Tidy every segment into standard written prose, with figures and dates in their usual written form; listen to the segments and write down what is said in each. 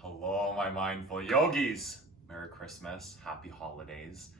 Hello, my mindful yogis. Merry Christmas, happy holidays.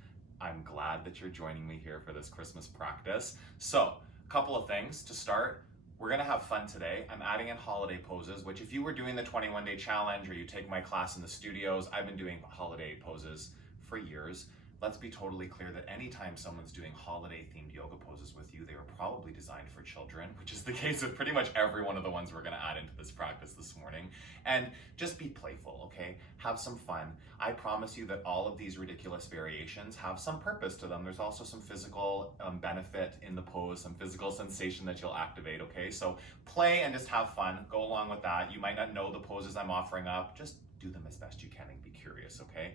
I'm glad that you're joining me here for this Christmas practice. So, a couple of things to start. We're gonna have fun today. I'm adding in holiday poses, which if you were doing the 21-day challenge or you take my class in the studios, I've been doing holiday poses for years. Let's be totally clear that anytime someone's doing holiday-themed yoga poses with you, they were probably designed for children, which is the case with pretty much every one of the ones we're gonna add into this practice this morning. And just be playful, okay? Have some fun. I promise you that all of these ridiculous variations have some purpose to them. There's also some physical benefit in the pose, some physical sensation that you'll activate, okay? So play and just have fun. Go along with that. You might not know the poses I'm offering up. Just do them as best you can and be curious, okay?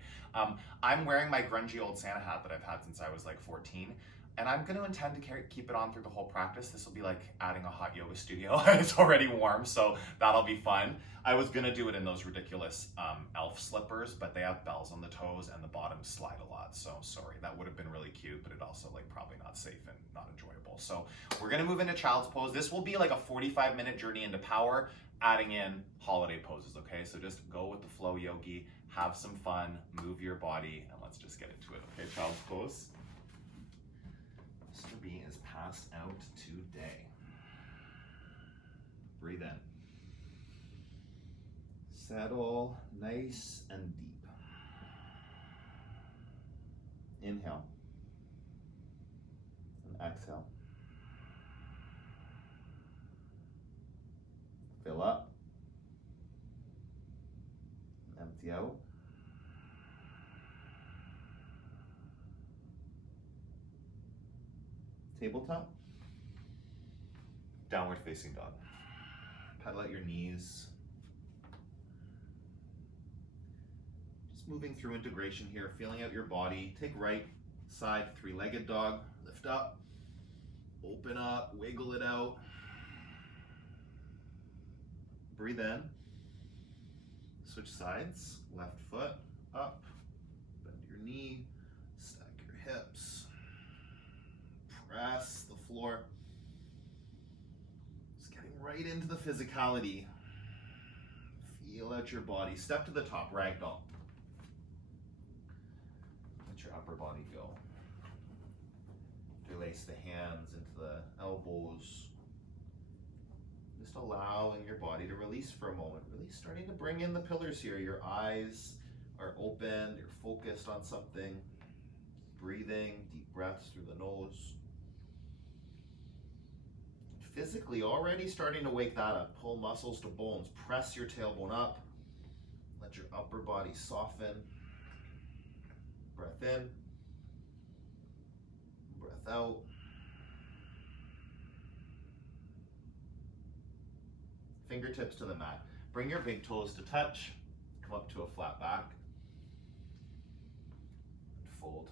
I'm wearing my grungy old Santa hat that I've had since I was like 14, and I'm gonna intend to keep it on through the whole practice. This will be like adding a hot yoga studio. It's already warm, so that'll be fun. I was gonna do it in those ridiculous elf slippers, but they have bells on the toes and the bottoms slide a lot, so sorry. That would have been really cute, but it also like probably not safe and not enjoyable. So we're gonna move into child's pose. This will be like a 45-minute journey into power, adding in holiday poses, okay? So just go with the flow, yogi, have some fun, move your body, and let's just get into it, okay? Child's pose. Mr. B is passed out today. Breathe in. Settle nice and deep. Inhale. And exhale. Fill up. Empty out. Tabletop. Downward facing dog. Pedal out your knees. Just moving through integration here, feeling out your body. Take right side, three-legged dog. Lift up. Open up, wiggle it out. Breathe in. Switch sides. Left foot up. Bend your knee. Stack your hips. Press the floor. Just getting right into the physicality. Feel out your body. Step to the top, ragdoll. Let your upper body go. Release the hands into the elbows. Just allowing your body to release for a moment. Really starting to bring in the pillars here. Your eyes are open, you're focused on something. Breathing, deep breaths through the nose. Physically already starting to wake that up. Pull muscles to bones. Press your tailbone up. Let your upper body soften. Breath in. Breath out. Fingertips to the mat. Bring your big toes to touch. Come up to a flat back. And fold.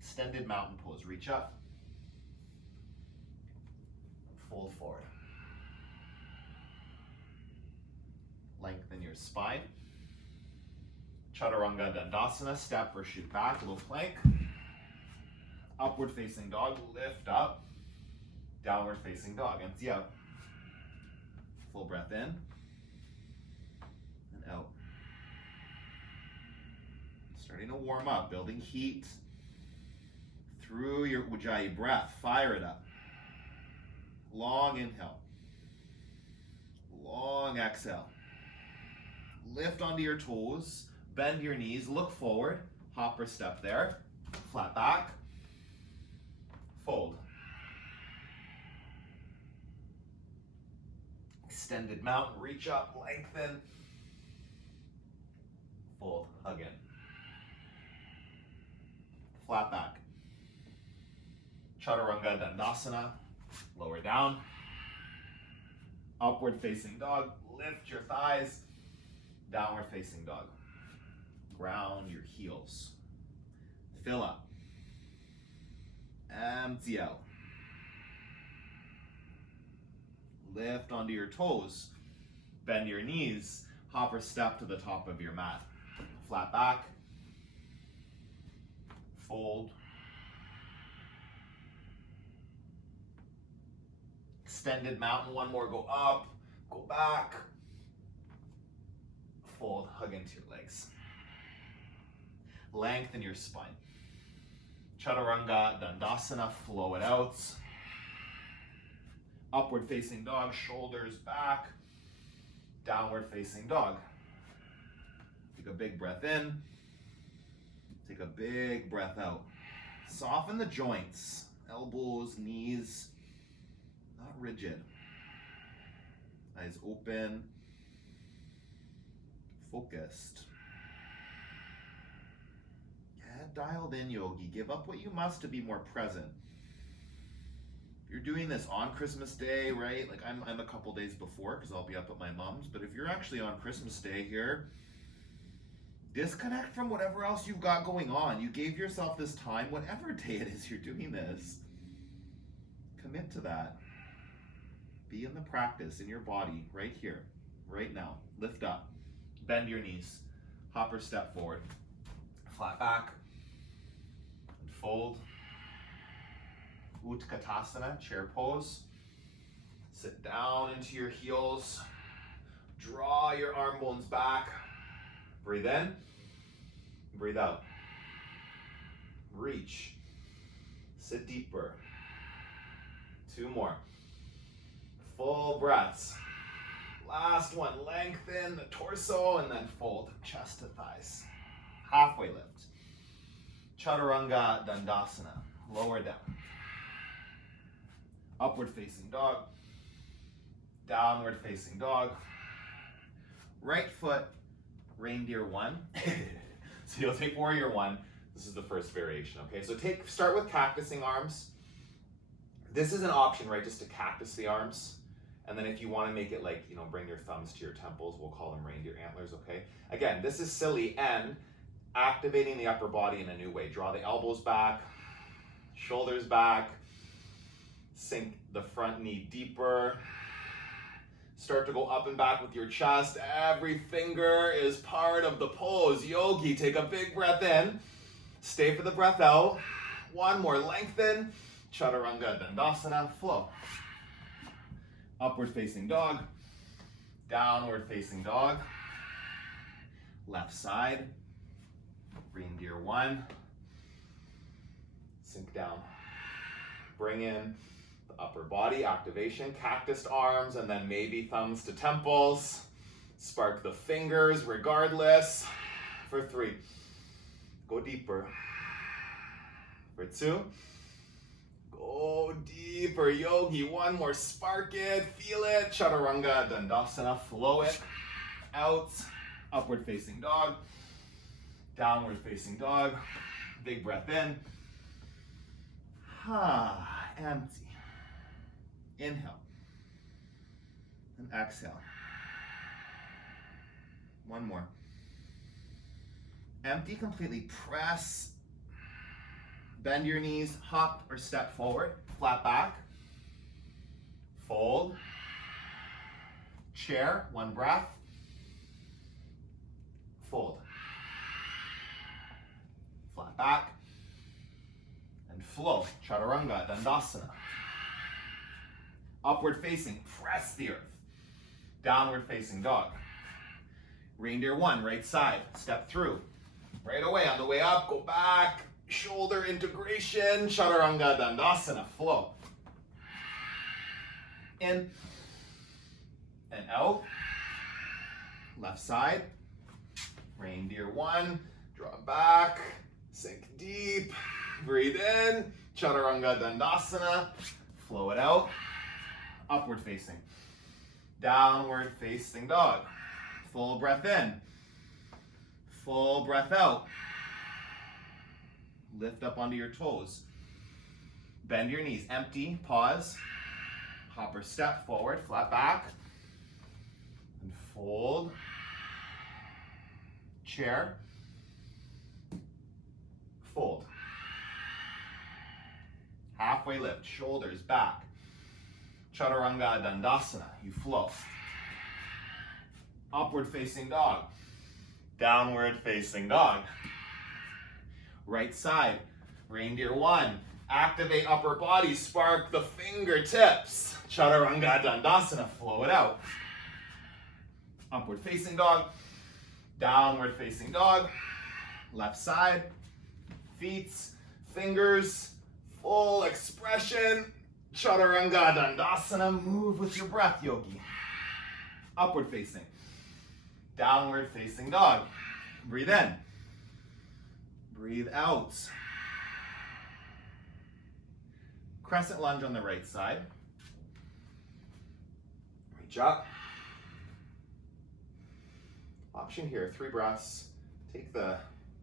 Extended mountain pose. Reach up. Fold forward. Lengthen your spine. Chaturanga Dandasana. Step or shoot back. Low plank. Upward facing dog. Lift up. Downward facing dog. Empty out. Full breath in and out. Starting to warm up, building heat through your Ujjayi breath. Fire it up. Long inhale. Long exhale. Lift onto your toes. Bend your knees. Look forward. Hop or step there. Flat back. Fold. Extended mountain, reach up, lengthen. Fold, hug in. Flat back. Chaturanga Dandasana, lower down. Upward facing dog, lift your thighs. Downward facing dog. Ground your heels. Fill up. Empty out. Lift onto your toes. Bend your knees. Hop or step to the top of your mat. Flat back. Fold. extended mountain. One more, go up, go back. Fold, hug into your legs. Lengthen your spine. Chaturanga Dandasana, flow it out. Upward facing dog, shoulders back. Downward facing dog. Take a big breath in. Take a big breath out. Soften the joints, elbows, knees, not rigid. Eyes open, focused. Get dialed in, yogi. Give up what you must to be more present. If you're doing this on Christmas Day, right? Like I'm a couple days before because I'll be up at my mom's, but if you're actually on Christmas Day here, disconnect from whatever else you've got going on. You gave yourself this time, whatever day it is you're doing this. Commit to that. Be in the practice, in your body, right here, right now. Lift up. Bend your knees. Hop or step forward. Flat back. And fold. Utkatasana, chair pose. Sit down into your heels. Draw your arm bones back. Breathe in. Breathe out. Reach. Sit deeper. 2 more. Full breaths. Last one. Lengthen the torso and then fold chest to thighs. Halfway lift. Chaturanga Dandasana. Lower down. Upward facing dog. Downward facing dog. Right foot, Reindeer 1. So you'll take Warrior 1. This is the first variation, okay? So start with cactusing arms. This is an option, right? Just to cactus the arms. And then if you want to make it like, bring your thumbs to your temples, we'll call them reindeer antlers, okay? Again, this is silly and activating the upper body in a new way. Draw the elbows back, shoulders back, sink the front knee deeper. Start to go up and back with your chest. Every finger is part of the pose. Yogi, take a big breath in. Stay for the breath out. 1 more, lengthen. Chaturanga Dandasana, flow. Upward facing dog. Downward facing dog. Left side. Reindeer 1. Sink down. Bring in the upper body activation, cactused arms, and then maybe thumbs to temples. Spark the fingers regardless. For 3. Go deeper. For 2. Go deeper, yogi. 1 more, spark it, feel it. Chaturanga Dandasana, flow it out. Upward facing dog. Downward facing dog. Big breath in. Empty. Inhale. And exhale. 1 more. Empty completely. Press. Bend your knees, hop or step forward, flat back, fold, chair, 1 breath, fold, flat back, and flow, Chaturanga Dandasana. Upward facing, press the earth, downward facing dog. Reindeer 1, right side, step through, right away, on the way up, go back, shoulder integration, Chaturanga Dandasana, flow. In and out. Left side. Reindeer 1, draw back, sink deep, breathe in, Chaturanga Dandasana, flow it out. Upward facing. Downward facing dog. Full breath in. Full breath out. Lift up onto your toes. Bend your knees. Empty. Pause. Hop or step forward. Flat back. And fold. Chair. Fold. Halfway lift. Shoulders back. Chaturanga Dandasana. You flow. Upward facing dog. Downward facing dog. Right side, Reindeer 1, Activate upper body, spark the fingertips. Chaturanga Dandasana, flow it out. Upward facing dog, downward facing dog, left side, feet, fingers, full expression. Chaturanga Dandasana, move with your breath, yogi. Upward facing, downward facing dog. Breathe in, breathe out. Crescent lunge on the right side. Reach up. Option here, 3 breaths. Take the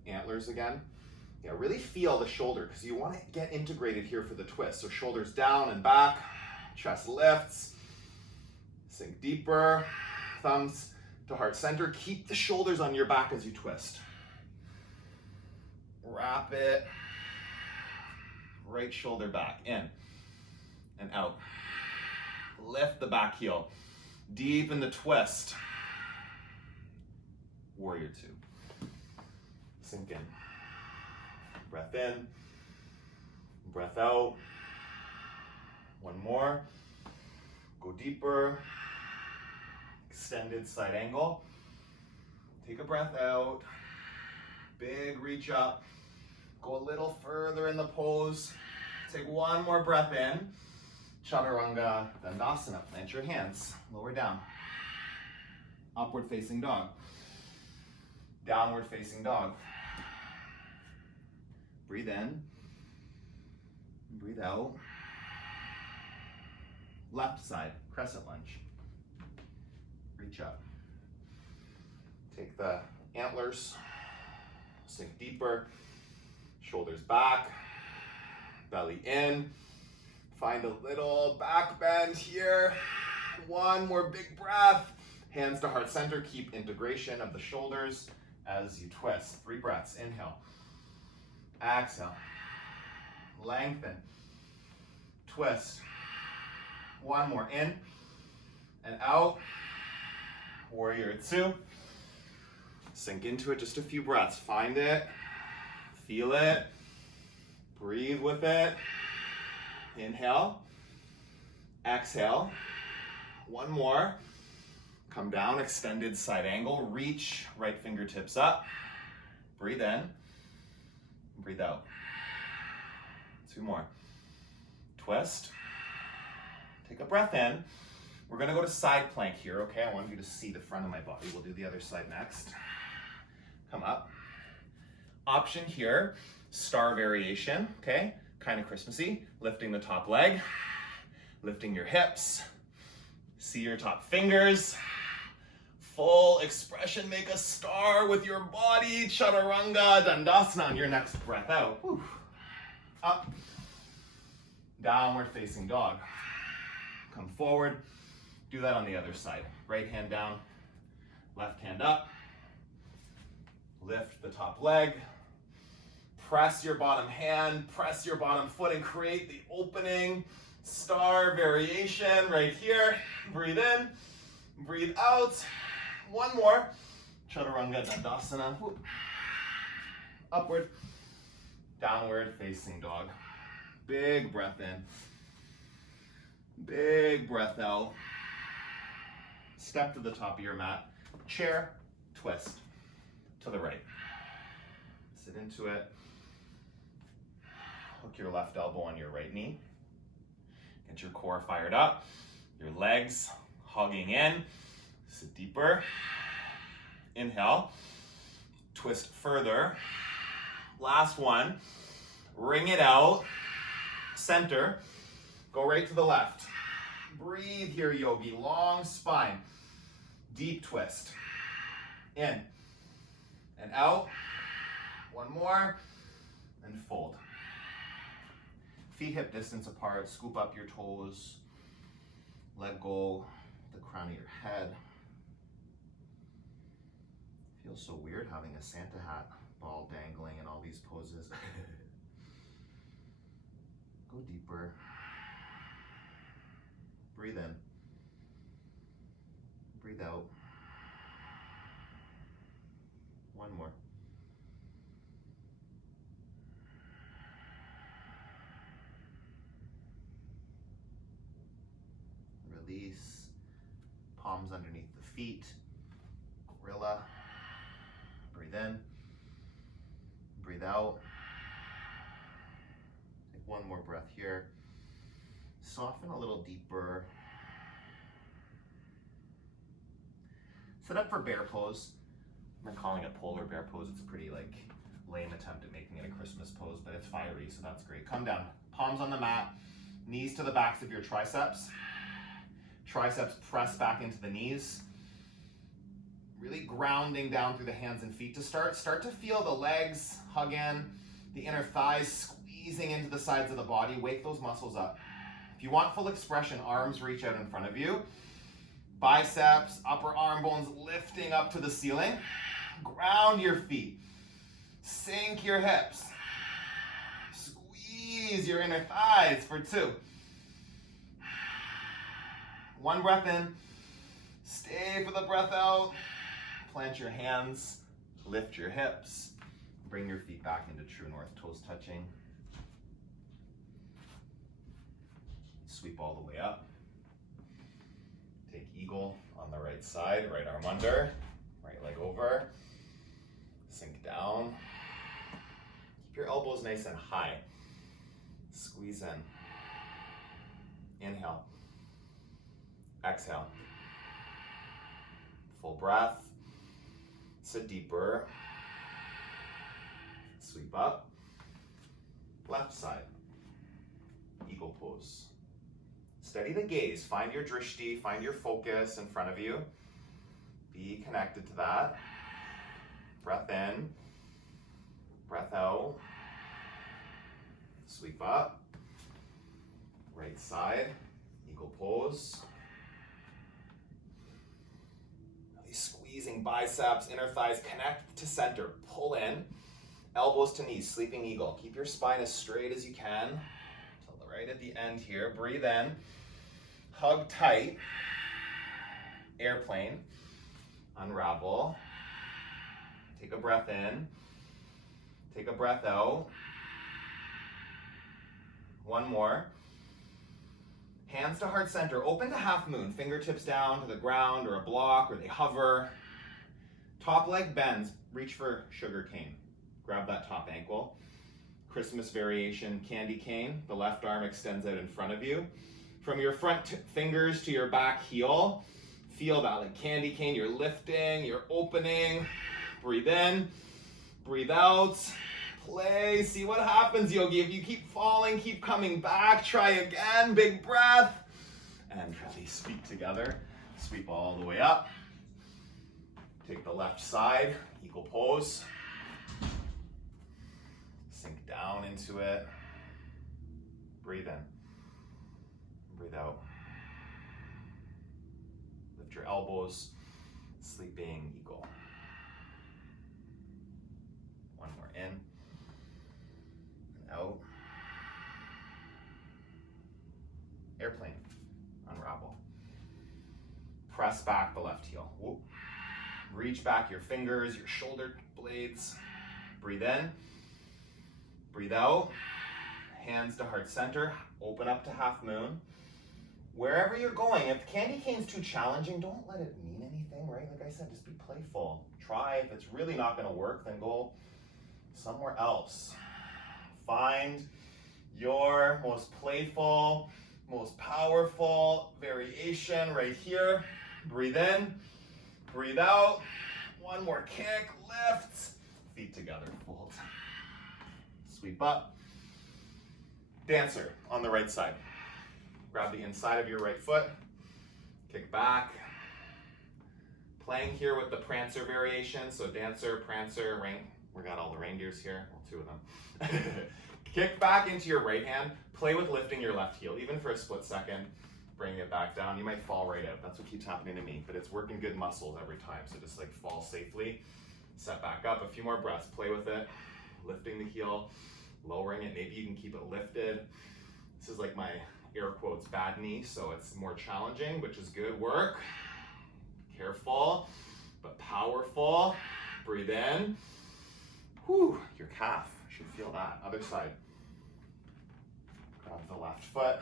antlers again. Yeah, really feel the shoulder because you want to get integrated here for the twist. So shoulders down and back, chest lifts, sink deeper, thumbs to heart center. Keep the shoulders on your back as you twist. Wrap it. Right shoulder back, in and out. Lift the back heel. Deepen the twist. Warrior 2. Sink in. Breath in. Breath out. One more. Go deeper. Extended side angle. Take a breath out. Big reach up. Go a little further in the pose. Take one more breath in. Chaturanga Dandasana. Plant your hands. Lower down. Upward facing dog. Downward facing dog. Breathe in. Breathe out. Left side, crescent lunge. Reach up. Take the antlers. Sink deeper. Shoulders back, belly in. Find a little back bend here. One more big breath. Hands to heart center. Keep integration of the shoulders as you twist. 3 breaths. Inhale. Exhale. Lengthen. Twist. One more. In and out. Warrior 2. Sink into it. Just a few breaths. Find it. Feel it. Breathe with it. Inhale. Exhale. One more. Come down, extended side angle. Reach right fingertips up. Breathe in. Breathe out. 2 more. Twist. Take a breath in. We're going to go to side plank here, okay? I want you to see the front of my body. We'll do the other side next. Come up. Option here, star variation, okay? Kind of Christmassy. Lifting the top leg, lifting your hips. See your top fingers. Full expression, make a star with your body. Chaturanga Dandasana on your next breath out. Whew. Up. Downward facing dog. Come forward. Do that on the other side. Right hand down, left hand up. Lift the top leg. Press your bottom hand, press your bottom foot and create the opening star variation right here. Breathe in, breathe out. One more. Chaturanga Dandasana. Whoop. Upward, downward facing dog. Big breath in. Big breath out. Step to the top of your mat. Chair, twist to the right. Sit into it. Hook your left elbow on your right knee. Get your core fired up. Your legs hugging in. Sit deeper. Inhale. Twist further. Last one. Ring it out. Center. Go right to the left. Breathe here, yogi. Long spine. Deep twist. In and out. One more. And fold. Feet hip distance apart. Scoop up your toes. Let go the crown of your head. Feels so weird having a Santa hat ball dangling in all these poses. Go deeper. Breathe in. Breathe out. One more. palms underneath the feet. Gorilla. Breathe in. Breathe out. Take one more breath here. Soften a little deeper. Set up for bear pose. I'm calling it polar bear pose. It's a pretty lame attempt at making it a Christmas pose, but it's fiery, so that's great. Come down, palms on the mat, knees to the backs of your triceps. Triceps press back into the knees. Really grounding down through the hands and feet to start. Start to feel the legs hug in, the inner thighs squeezing into the sides of the body. Wake those muscles up. If you want full expression, arms reach out in front of you. Biceps, upper arm bones lifting up to the ceiling. Ground your feet. Sink your hips. Squeeze your inner thighs for 2. 1 breath in. Stay for the breath out. Plant your hands. Lift your hips. Bring your feet back into true north, toes touching. Sweep all the way up. Take eagle on the right side, right arm under, right leg over. Sink down. Keep your elbows nice and high. Squeeze in. Inhale. Exhale. Full breath. Sit deeper. Sweep up. Left side. Eagle pose. Steady the gaze. Find your drishti, find your focus in front of you. Be connected to that. Breath in. Breath out. Sweep up. Right side. Eagle pose. Really squeezing biceps, inner thighs. Connect to center. Pull in. Elbows to knees. Sleeping eagle. Keep your spine as straight as you can. Till the right at the end here. Breathe in. Hug tight. Airplane. Unravel. Take a breath in. Take a breath out. 1 more. Hands to heart center. Open to half moon. Fingertips down to the ground or a block, or they hover. Top leg bends. Reach for sugar cane. Grab that top ankle. Christmas variation candy cane. The left arm extends out in front of you. From your front fingers to your back heel, feel that like candy cane. You're lifting, you're opening. Breathe in, breathe out, play. See what happens, yogi. If you keep falling, keep coming back. Try again, big breath. And release, feet together. Sweep all the way up. Take the left side, eagle pose. Sink down into it. Breathe in. Breathe out. Lift your elbows. Sleeping eagle. 1 more in. And out. Airplane. Unravel. Press back the left heel. Whoop. Reach back your fingers, your shoulder blades. Breathe in. Breathe out. Hands to heart center. Open up to half moon. Wherever you're going, if candy cane's too challenging, don't let it mean anything, right? Like I said, just be playful. Try. If it's really not going to work, then go somewhere else. Find your most playful, most powerful variation right here. Breathe in, breathe out. 1 more kick, lift. Feet together, fold. Sweep up. Dancer on the right side. Grab the inside of your right foot, kick back. Playing here with the Prancer variation, so Dancer, Prancer, we got all the reindeers here, well, 2 of them. Kick back into your right hand, play with lifting your left heel, even for a split second, bring it back down. You might fall right out, that's what keeps happening to me, but it's working good muscles every time, so just like fall safely, set back up, a few more breaths, play with it, lifting the heel, lowering it, maybe you can keep it lifted. This is like my air quotes bad knee, so it's more challenging, which is good work. Careful, but powerful. Breathe in. Whew, your calf, should feel that. Other side. Grab the left foot,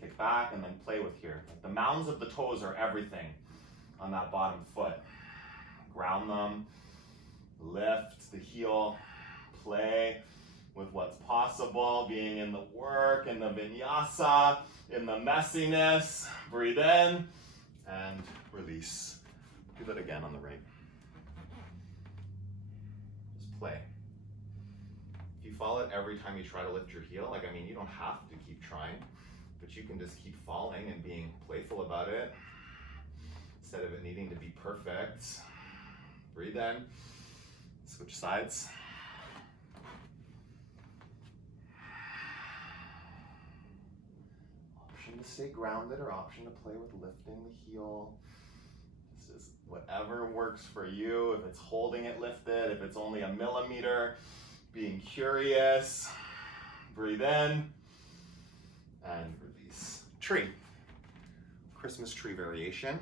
kick back, and then play with here. Like the mounds of the toes are everything. on that bottom foot. Ground them, lift the heel, play with what's possible, being in the work, in the vinyasa, in the messiness. Breathe in and release. Do that again on the right. Just play. If you fall it every time you try to lift your heel, like, I mean, you don't have to keep trying, but you can just keep falling and being playful about it instead of it needing to be perfect. Breathe in, switch sides. Option to stay grounded or option to play with lifting the heel. This is whatever works for you. If it's holding it lifted, if it's only a millimeter, being curious. Breathe in and release. Tree. Christmas tree variation.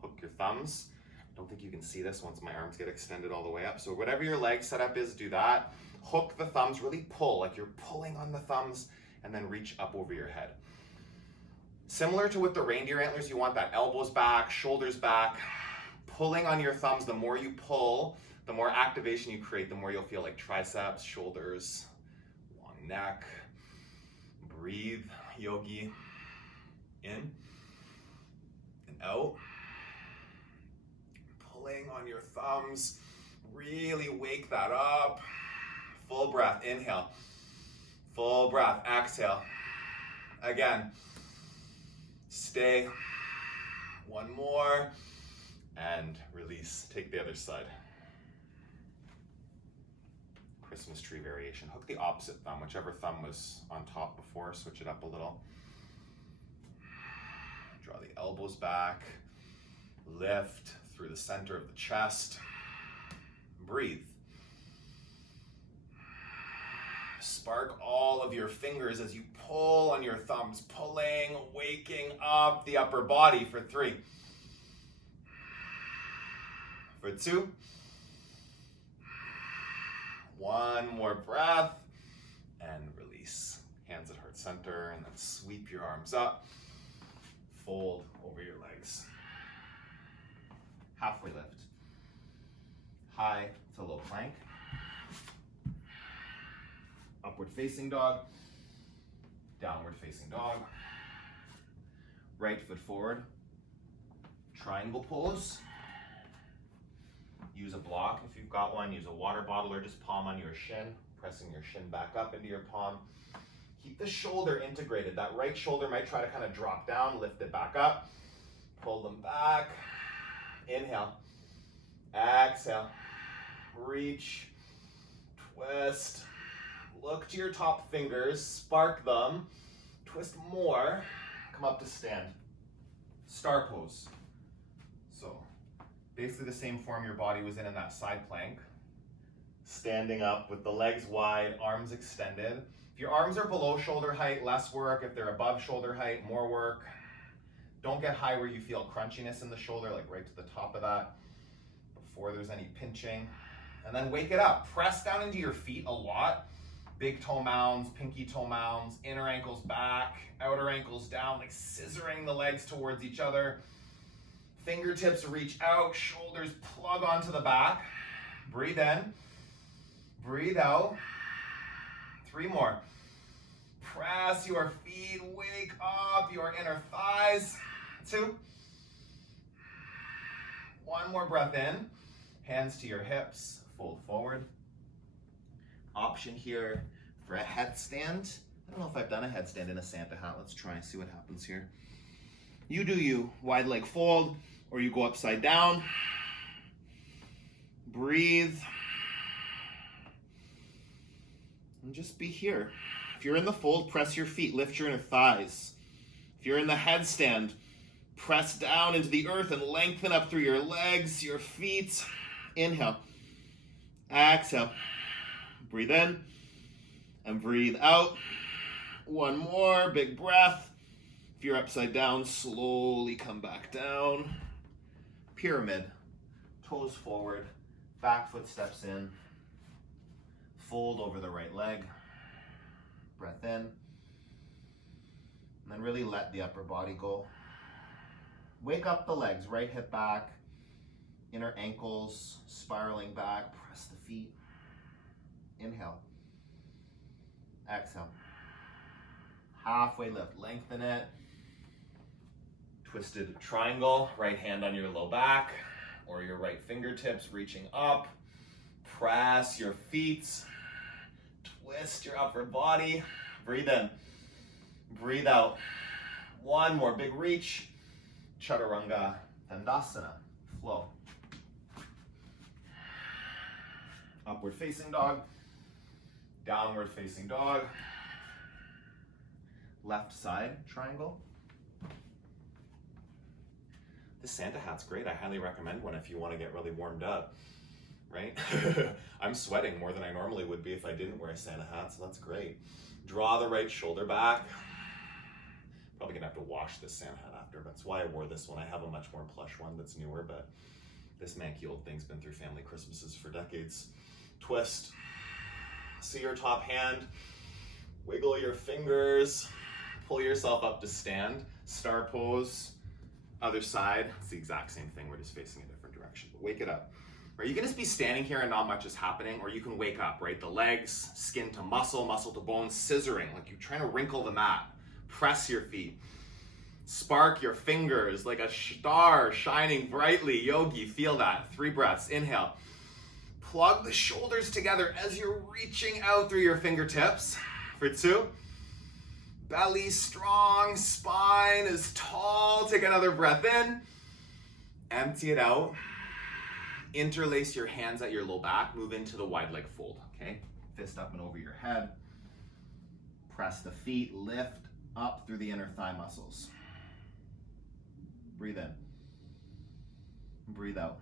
Hook your thumbs. I don't think you can see this once my arms get extended all the way up. So whatever your leg setup is, do that. Hook the thumbs, really pull, like you're pulling on the thumbs, and then reach up over your head. Similar to with the reindeer antlers, you want that elbows back, shoulders back. Pulling on your thumbs, the more you pull, the more activation you create, the more you'll feel like triceps, shoulders, long neck. Breathe, yogi. In and out. Pulling on your thumbs, really wake that up. Full breath, inhale. Full breath, exhale. Again, stay. One more, and release. Take the other side. Christmas tree variation. Hook the opposite thumb, whichever thumb was on top before, switch it up a little. Draw the elbows back, lift through the center of the chest. Breathe. Spark all of your fingers as you pull on your thumbs, pulling, waking up the upper body for 3. For 2. 1 more breath and release. Hands at heart center, and then sweep your arms up. Fold over your legs. Halfway lift. High to low plank. Upward facing dog. Downward facing dog. Right foot forward. Triangle pose. Use a block if you've got one. Use a water bottle or just palm on your shin, pressing your shin back up into your palm. Keep the shoulder integrated. That right shoulder might try to kind of drop down, lift it back up. Pull them back. Inhale. Exhale. Reach. Twist. Look to your top fingers. Spark them. Twist more. Come up to stand. Star pose. So, basically the same form your body was in that side plank. Standing up with the legs wide, arms extended. If your arms are below shoulder height, less work. If they're above shoulder height, more work. Don't get high where you feel crunchiness in the shoulder, like right to the top of that, before there's any pinching. And then wake it up. Press down into your feet a lot. Big toe mounds, pinky toe mounds, inner ankles back, outer ankles down, like scissoring the legs towards each other. Fingertips reach out, shoulders plug onto the back. Breathe in, breathe out. 3 more. Press your feet, wake up your inner thighs. 2. 1 more breath in. Hands to your hips, fold forward. Option here for a headstand. I don't know if I've done a headstand in a Santa hat. Let's try and see what happens here. You do you. Wide leg fold, or you go upside down. Breathe. And just be here. If you're in the fold, press your feet, lift your inner thighs. If you're in the headstand, press down into the earth and lengthen up through your legs, your feet. Inhale. Exhale. Breathe in and breathe out. 1 more, big breath. If you're upside down, slowly come back down. Pyramid, toes forward, back foot steps in. Fold over the right leg. Breath in. And then really let the upper body go. Wake up the legs, right hip back, inner ankles spiraling back. Press the feet. Inhale. Exhale. Halfway lift, lengthen it. Twisted triangle, right hand on your low back or your right fingertips reaching up. Press your feet. Twist your upper body. Breathe in. Breathe out. One more big reach. Chaturanga Dandasana. Flow. Upward facing dog. Downward facing dog. Left side triangle. This Santa hat's great. I highly recommend one if you want to get really warmed up, right? I'm sweating more than I normally would be if I didn't wear a Santa hat, so that's great. Draw the right shoulder back. Probably gonna have to wash this Santa hat after. That's why I wore this one. I have a much more plush one that's newer, but this manky old thing's been through family Christmases for decades. Twist. See your top hand. Wiggle your fingers. Pull yourself up to stand. Star pose. Other side. It's the exact same thing. We're just facing a different direction. But wake it up. Right? You can just be standing here and not much is happening, or you can wake up, right? The legs, skin to muscle, muscle to bone, scissoring, like you're trying to wrinkle the mat. Press your feet. Spark your fingers like a star shining brightly. Yogi, feel that. 3 breaths. Inhale. Plug the shoulders together as you're reaching out through your fingertips. For 2. Belly strong, spine is tall. Take another breath in. Empty it out. Interlace your hands at your low back. Move into the wide leg fold, okay? Fist up and over your head. Press the feet, lift up through the inner thigh muscles. Breathe in. Breathe out.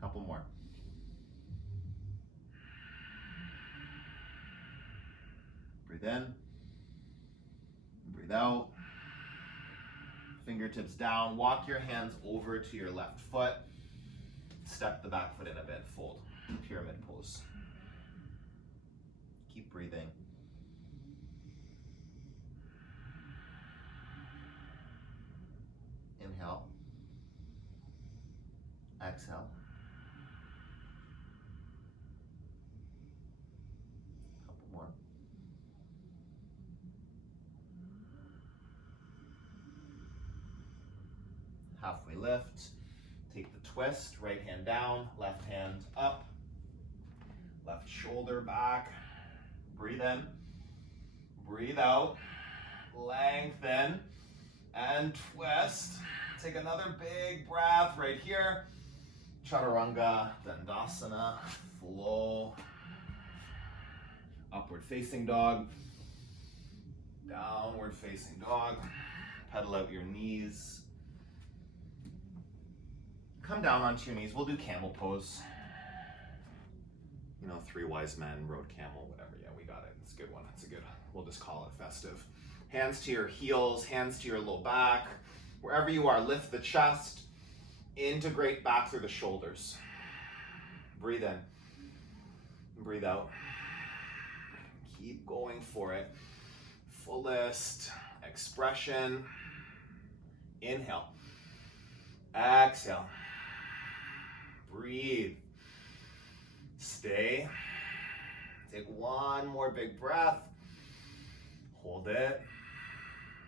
Couple more. Breathe in. Breathe out. Fingertips down. Walk your hands over to your left foot. Step the back foot in a bit. Fold. Pyramid pose. Keep breathing. Inhale. Exhale. Couple more. Halfway lift. Take the twist. Right hand down, left hand up. Left shoulder back. Breathe in. Breathe out. Lengthen. And twist. Take another big breath right here. Chaturanga Dandasana. Flow. Upward facing dog. Downward facing dog. Pedal out your knees. Come down onto your knees. We'll do camel pose. You know, 3 wise men rode camel, whatever. Yeah, we got it. It's a good one. It's a good one. We'll just call it festive. Hands to your heels, hands to your low back. Wherever you are, lift the chest. Integrate back through the shoulders. Breathe in. Breathe out. Keep going for it. Fullest expression. Inhale. Exhale. Breathe. Stay. Take one more big breath. Hold it.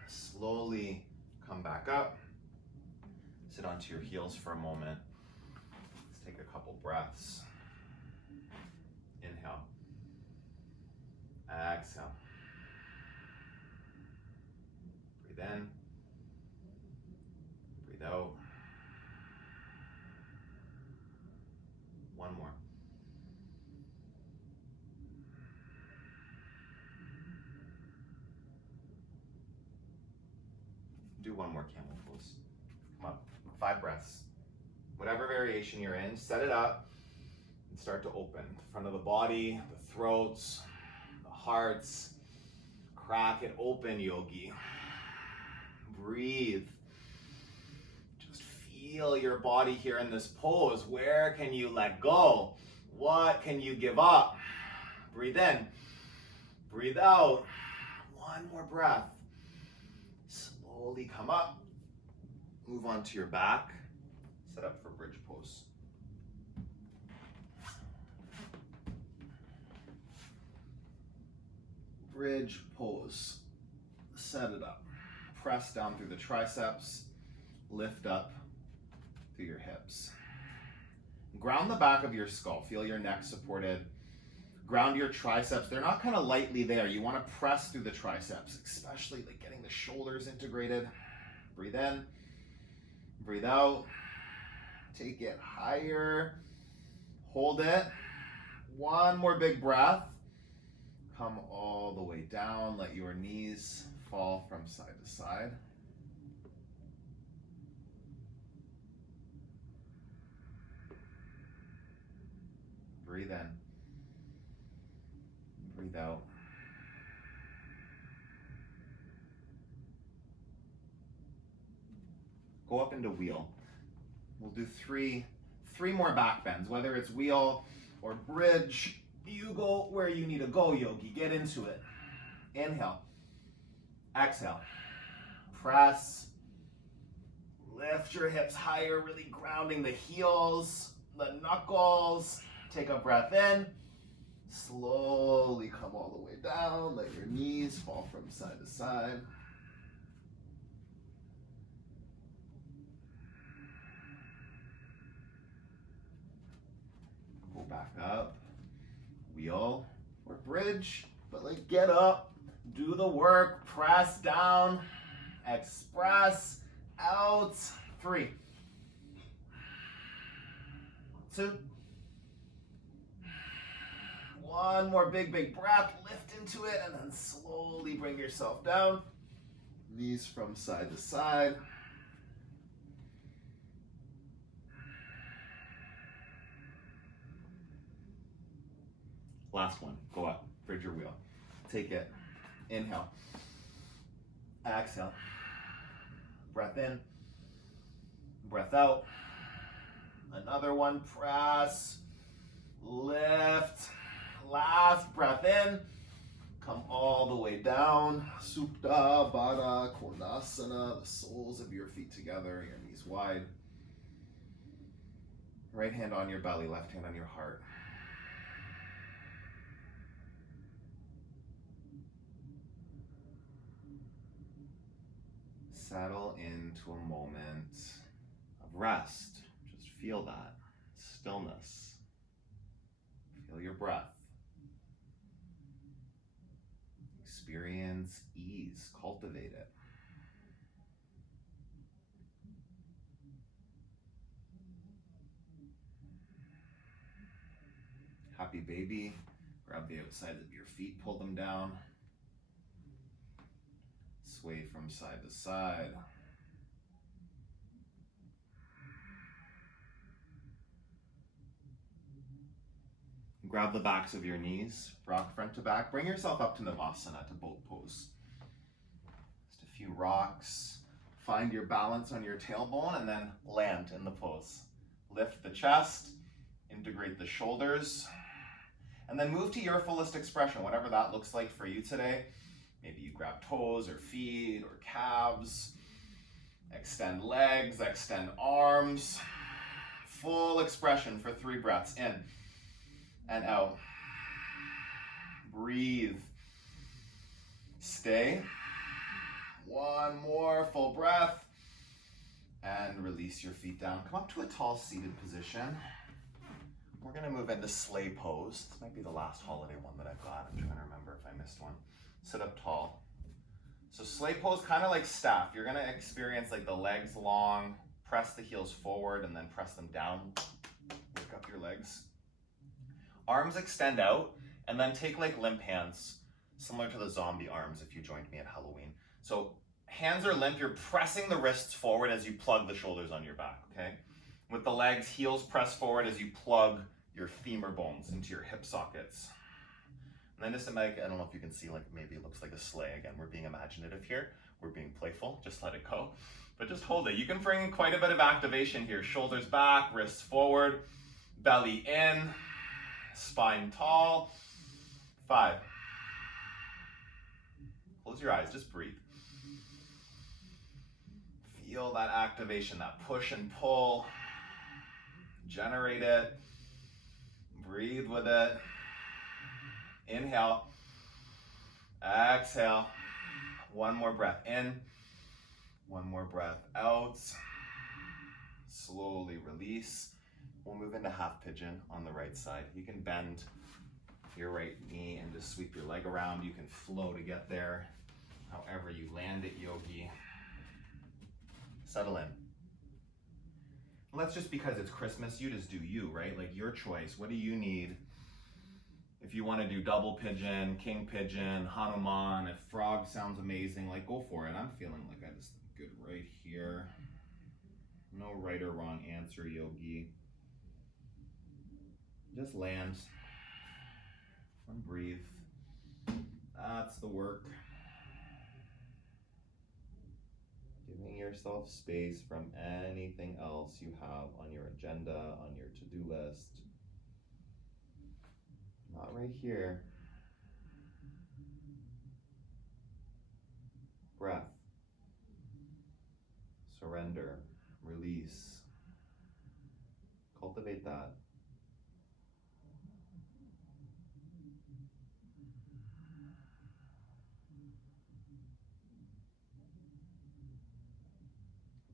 Slowly come back up. Sit onto your heels for a moment. Let's take a couple breaths. Inhale. Exhale. Breathe in. Breathe out. One more. Do one more camel pose. Come on, 5 breaths. Whatever variation you're in, set it up and start to open. The front of the body, the throats, the hearts. Crack it open, yogi. Breathe. Just feel your body here in this pose. Where can you let go? What can you give up? Breathe in. Breathe out. One more breath. Slowly come up. Move onto your back. Set up for bridge pose. Bridge pose. Set it up. Press down through the triceps. Lift up through your hips. Ground the back of your skull. Feel your neck supported. Ground your triceps. They're not kind of lightly there. You want to press through the triceps, especially like getting the shoulders integrated. Breathe in. Breathe out. Take it higher. Hold it. One more big breath. Come all the way down. Let your knees fall from side to side. Breathe in. Breathe out. Go up into wheel. We'll do three more back bends, whether it's wheel or bridge. You go where you need to go, yogi. Get into it. Inhale. Exhale. Press. Lift your hips higher, really grounding the heels, the knuckles. Take a breath in. Slowly come all the way down. Let your knees fall from side to side. Go back up. Wheel or bridge, but like get up, do the work, press down, express, out. 3, 2, 1 more big breath, lift into it, and then slowly bring yourself down. Knees from side to side. Last one, go up, bridge your wheel. Take it, inhale, exhale, breath in, breath out. Another one, press, lift, last breath in, come all the way down. Supta, Baddha, Konasana, the soles of your feet together, your knees wide. Right hand on your belly, left hand on your heart. Settle into a moment of rest. Just feel that stillness. Feel your breath. Experience ease. Cultivate it. Happy baby. Grab the outsides of your feet, pull them down. Sway from side to side. Grab the backs of your knees, rock front to back. Bring yourself up to Navasana, to boat pose. Just a few rocks. Find your balance on your tailbone and then land in the pose. Lift the chest, integrate the shoulders, and then move to your fullest expression, whatever that looks like for you today. Maybe you grab toes or feet or calves. Extend legs, extend arms. Full expression for 3 breaths. In and out. Breathe. Stay. 1 more full breath. And release your feet down. Come up to a tall seated position. We're going to move into Sleigh Pose. This might be the last holiday one that I've got. I'm trying to remember if I missed one. Sit up tall. So Sleigh Pose, kind of like staff. You're gonna experience like the legs long, press the heels forward and then press them down. Lift up your legs. Arms extend out and then take like limp hands, similar to the zombie arms if you joined me at Halloween. So hands are limp, you're pressing the wrists forward as you plug the shoulders on your back, okay? With the legs, heels press forward as you plug your femur bones into your hip sockets. And then just I don't know if you can see, like maybe it looks like a sleigh. Again, we're being imaginative here. We're being playful, just let it go. But just hold it. You can bring in quite a bit of activation here. Shoulders back, wrists forward, belly in, spine tall. 5. Close your eyes, just breathe. Feel that activation, that push and pull. Generate it. Breathe with it. Inhale. Exhale. One more breath in. One more breath out. Slowly release. We'll move into half pigeon on the right side. You can bend your right knee and just sweep your leg around. You can flow to get there. However you land it, yogi. Settle in. Well, that's just because it's Christmas, you just do you, right? Like your choice. What do you need? If you want to do double pigeon, king pigeon, Hanuman, if frog sounds amazing, like go for it. I'm feeling like I just good right here. No right or wrong answer, yogi. Just land and breathe. That's the work. Giving yourself space from anything else you have on your agenda, on your to-do list. Not right here. Breath. Surrender. Release. Cultivate that.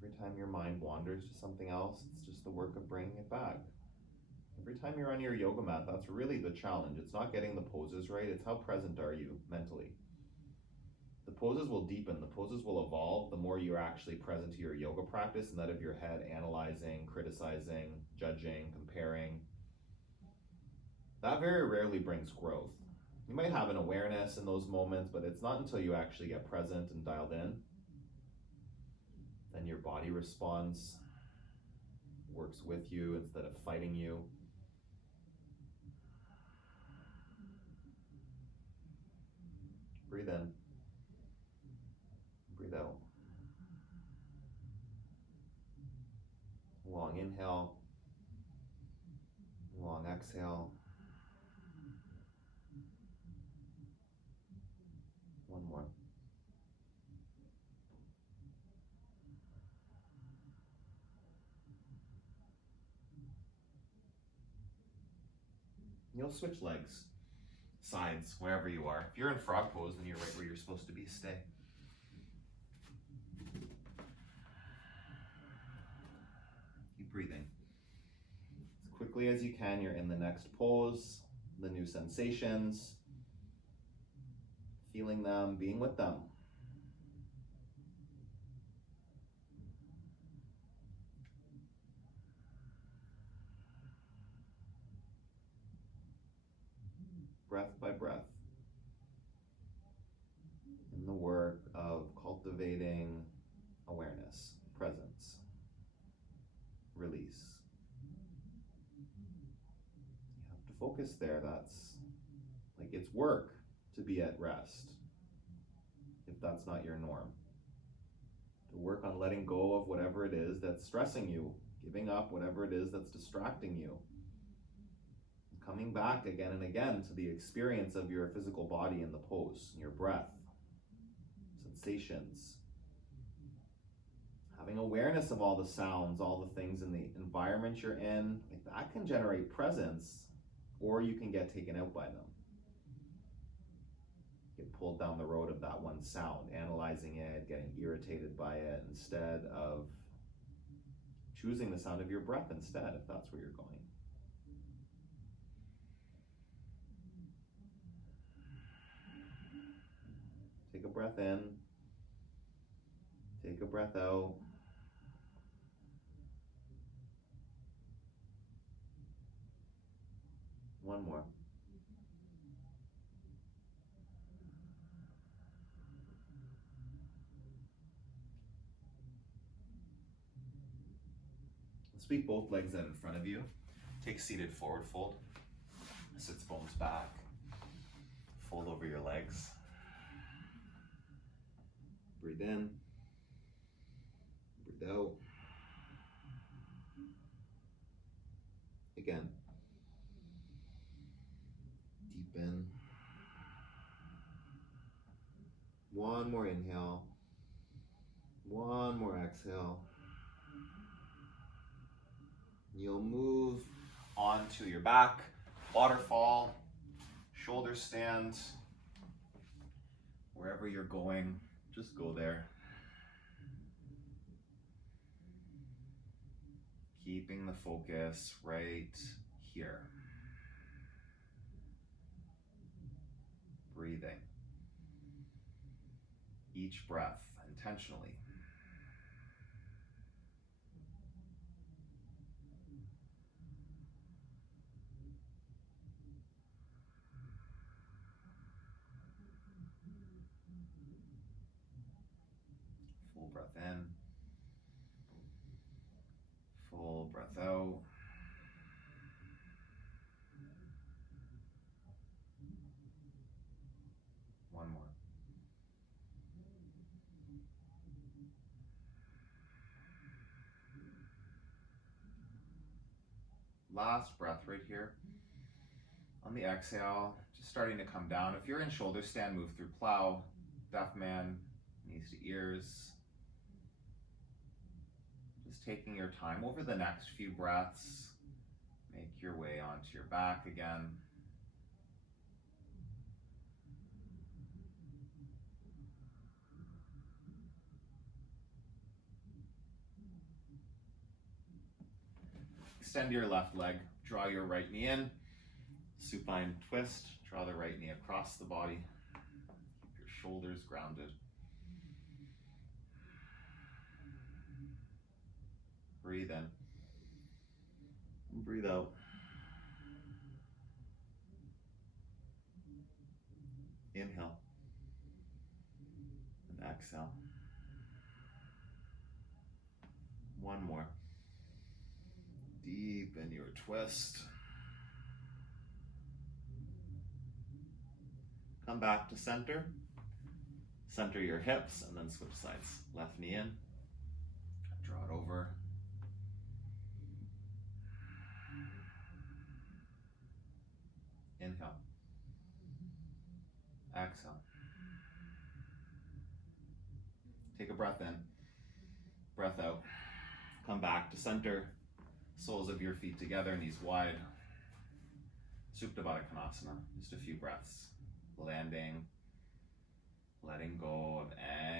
Every time your mind wanders to something else, it's just the work of bringing it back. Every time you're on your yoga mat, that's really the challenge. It's not getting the poses right, it's how present are you mentally. The poses will deepen, the poses will evolve the more you're actually present to your yoga practice instead of your head analyzing, criticizing, judging, comparing. That very rarely brings growth. You might have an awareness in those moments, but it's not until you actually get present and dialed in. Then your body responds, works with you instead of fighting you. Breathe in. Breathe out. Long inhale. Long exhale. One more. You'll switch legs, sides, wherever you are. If you're in frog pose, then you're right where you're supposed to be. Stay. Keep breathing. As quickly as you can, you're in the next pose, the new sensations, feeling them, being with them. Breath by breath, in the work of cultivating awareness, presence, release. You have to focus there. That's like it's work to be at rest, if that's not your norm. To work on letting go of whatever it is that's stressing you, giving up whatever it is that's distracting you. Coming back again and again to the experience of your physical body in the pose, your breath, sensations. Having awareness of all the sounds, all the things in the environment you're in, like that can generate presence, or you can get taken out by them. Get pulled down the road of that one sound, analyzing it, getting irritated by it, instead of choosing the sound of your breath instead, if that's where you're going. Take a breath in, take a breath out. One more. Sweep both legs out in front of you. Take seated forward fold. Sits bones back. Fold over your legs. Breathe in, breathe out. Again. Deep in. One more inhale. One more exhale. You'll move onto your back, waterfall, shoulder stand. Wherever you're going, just go there. Keeping the focus right here. Breathing. Each breath intentionally. Full breath in. Full breath out. One more. Last breath right here. On the exhale, just starting to come down. If you're in shoulder stand, move through plow, deaf man, knees to ears. Just taking your time over the next few breaths. Make your way onto your back again. Extend your left leg, draw your right knee in. Supine twist, draw the right knee across the body. Keep your shoulders grounded. Breathe in. And breathe out. Inhale. And exhale. One more. Deepen your twist. Come back to center. Center your hips and then switch sides. Left knee in. Draw it over. Inhale. Exhale. Take a breath in. Breath out. Come back to center. Soles of your feet together, knees wide. Supta Baddha Konasana. Just a few breaths. Landing. Letting go of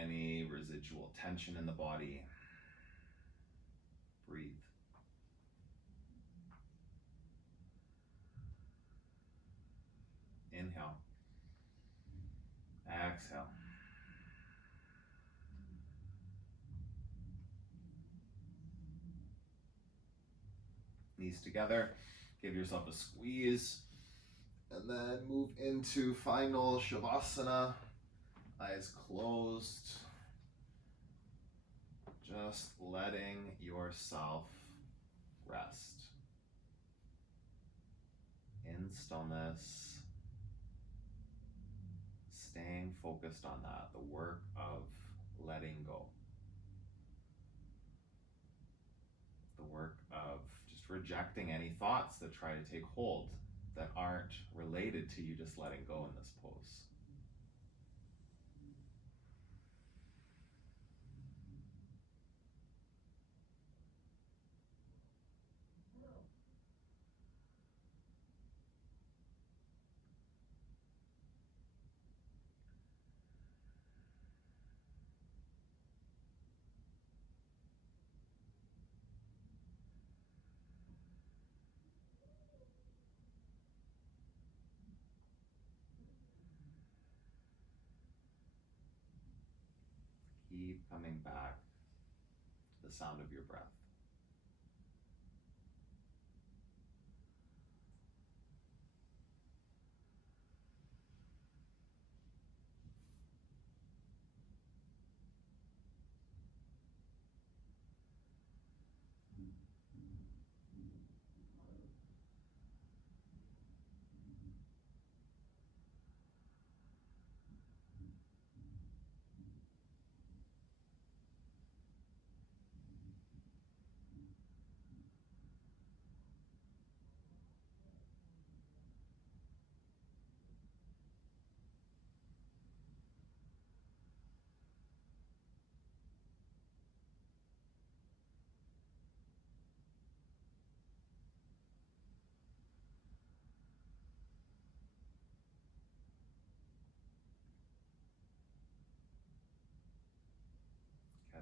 any residual tension in the body. Breathe. Inhale. Exhale. Knees together. Give yourself a squeeze. And then move into final Shavasana. Eyes closed. Just letting yourself rest. In stillness. Staying focused on that, the work of letting go. The work of just rejecting any thoughts that try to take hold that aren't related to you just letting go in this pose. Keep coming back to the sound of your breath.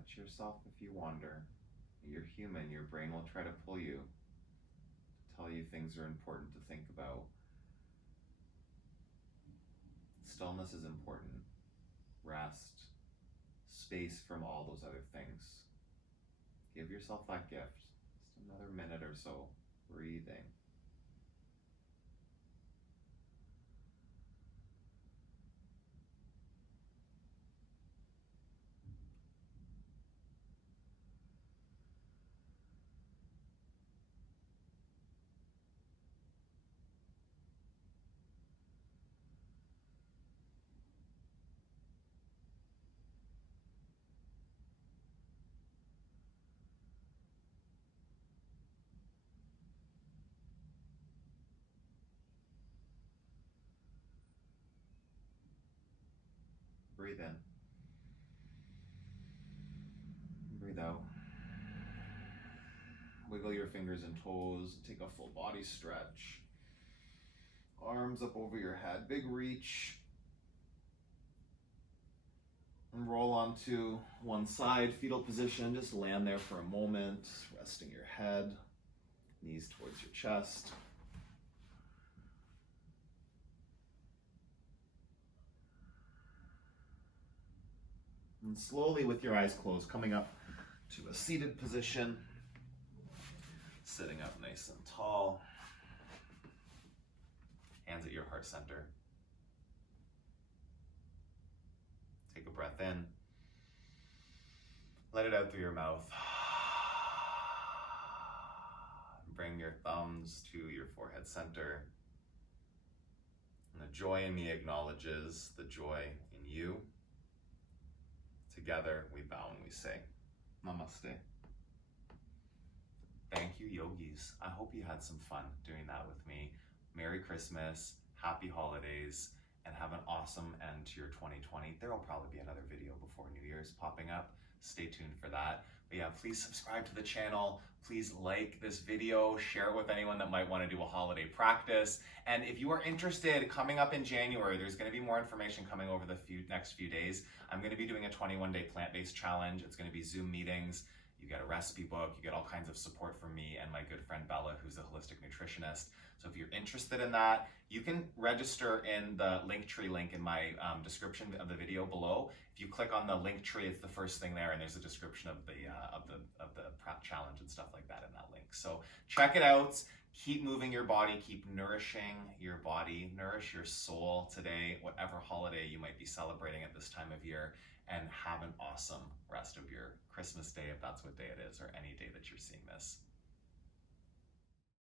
Catch yourself if you wander. You're human. Your brain will try to pull you, tell you things are important to think about. Stillness is important. Rest, space from all those other things. Give yourself that gift. Just another minute or so, breathing. Breathe in. Breathe out. Wiggle your fingers and toes. Take a full body stretch. Arms up over your head. Big reach. And roll onto one side, fetal position. Just land there for a moment, resting your head, knees towards your chest. And slowly, with your eyes closed, coming up to a seated position, sitting up nice and tall, hands at your heart center. Take a breath in, let it out through your mouth. Bring your thumbs to your forehead center. And the joy in me acknowledges the joy in you. Together we bow and we say, Namaste. Thank you, yogis. I hope you had some fun doing that with me. Merry Christmas, happy holidays, and have an awesome end to your 2020. There will probably be another video before New Year's popping up. Stay tuned for that. But yeah, please subscribe to the channel. Please like this video, share it with anyone that might want to do a holiday practice. And if you are interested, coming up in January, there's going to be more information coming over the next few days. I'm going to be doing a 21-day plant-based challenge. It's going to be Zoom meetings. You get a recipe book, you get all kinds of support from me and my good friend Bella, who's a holistic nutritionist. So if you're interested in that, you can register in the Linktree link in my description of the video below. If you click on the Linktree, it's the first thing there, and there's a description of the prep challenge and stuff like that in that link. So check it out. Keep moving your body, keep nourishing your body, nourish your soul today, whatever holiday you might be celebrating at this time of year, and have an awesome rest of your Christmas day, if that's what day it is, or any day that you're seeing this.